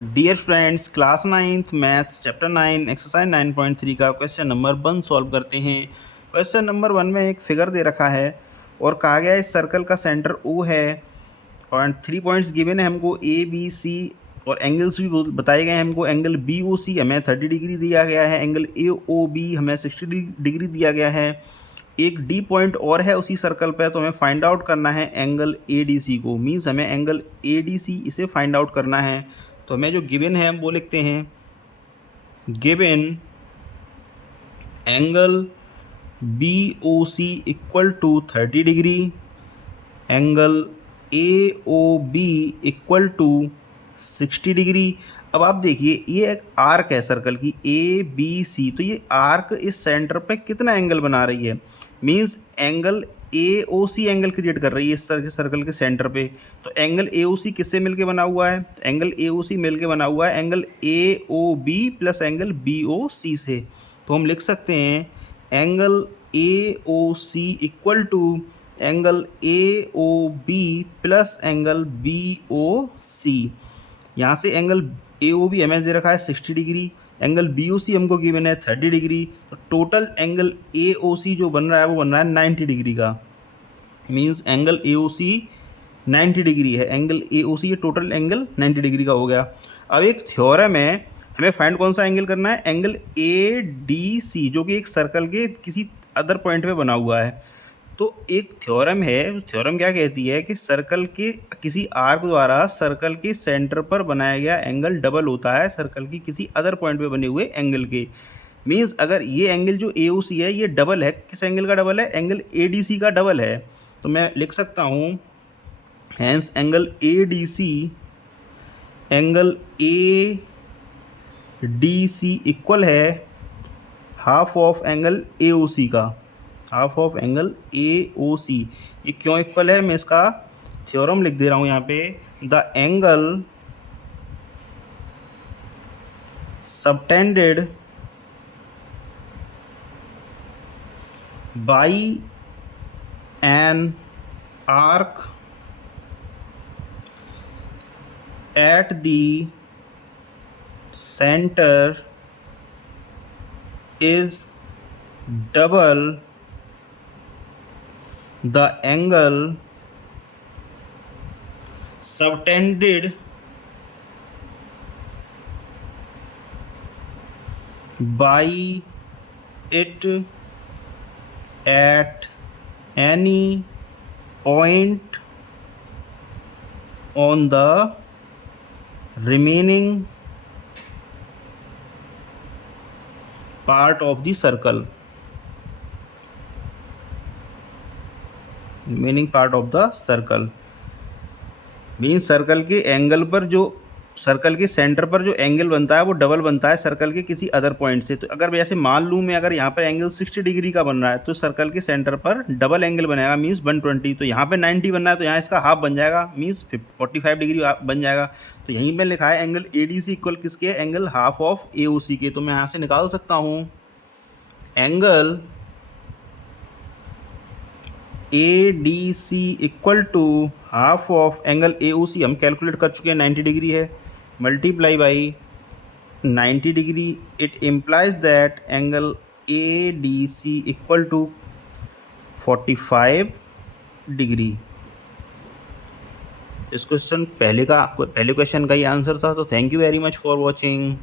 Dear friends, class 9th maths chapter 9 exercise 9.3 का question number 1 solve करते हैं। Question number 1 में एक फिगर दे रखा है और कहा गया है इस सर्कल का सेंटर O है और 3 पॉइंट्स गिवन है हमको A B C और एंगल्स भी बताए गए हैं हमको। एंगल BOC हमें 30 डिग्री दिया गया है, एंगल AOB हमें 60 डिग्री दिया गया है। एक D पॉइंट और है उसी सर्कल पे, तो हमें फाइंड आउट करना है एंगल ADC को। मीन्स हमें एंगल ADC इसे फाइंड आउट करना है। तो हमें जो गिवन है हम वो लिखते हैं, given angle BOC equal to 30 degree, angle AOB equal to 60 degree. अब आप देखिए ये एक आर्क है सर्कल की ABC, तो ये आर्क इस सेंटर पे कितना एंगल बना रही है। Means angle AOC angle create कर रही है इस सर्कल के सेंटर पे। तो एंगल AOC किससे मिलके बना हुआ है? एंगल AOC मिलके बना हुआ है angle AOB plus angle BOC से। तो हम लिख सकते हैं angle AOC equal to angle AOB plus angle BOC। यहाँ से एंगल AOB हमें दे रखा है 60 डिग्री, एंगल BOC हमको गिवन है 30 डिग्री। तो टोटल एंगल AOC जो बन रहा है वो बन रहा है 90 डिग्री का। मींस एंगल AOC 90 डिग्री है, एंगल AOC ये टोटल एंगल 90 डिग्री का हो गया। अब एक थ्योरम है, हमें फाइंड कौन सा एंगल करना है? एंगल ADC जो कि एक सर्कल के किसी अदर पॉइंट पे बना हुआ है। तो एक थ्योरम है, थ्योरम क्या कहती है कि सर्कल के किसी आर्क द्वारा सर्कल के सेंटर पर बनाया गया एंगल डबल होता है सर्कल की किसी अदर पॉइंट पे बने हुए एंगल के। मीन्स अगर ये एंगल जो AOC है ये डबल है, किस एंगल का डबल है? एंगल ADC का डबल है। तो मैं लिख सकता हूँ hence angle ADC, angle ADC equal है हाफ ऑफ एंगल AOC का, हाफ ऑफ एंगल AOC। ये क्यों इक्वल है, मैं इसका थ्योरम लिख दे रहा हूँ यहाँ पे। The angle subtended by an arc at the center is double the angle subtended by it at any point on the remaining part of the circle, remaining part of the circle mean circle के angle पर जो circle के centre पर जो angle बनता है वो double बनता है सर्कल के किसी अदर पॉइंट से। तो अगर जैसे मान लूँ मैं, अगर यहाँ पर एंगल 60 डिग्री का बन रहा है तो सर्कल के सेंटर पर डबल एंगल बनेगा मीन्स 120। तो यहाँ पे 90 बनना है तो यहाँ इसका हाफ बन जाएगा मीन्स 45 डिग्री बन जाएगा। तो यहीं पे लिखा है एंगल ADC इक्वल किसके? एंगल हाफ ऑफ AOC के। तो मैं यहाँ से निकाल सकता हूँ angle ADC equal to half of angle AOC, हम कैलकुलेट कर चुके हैं 90 डिग्री है, multiply by 90 degree. It implies that angle ADC equal to 45 degree. इस क्वेश्चन पहले क्वेश्चन का ही आंसर था। तो thank you very much for watching.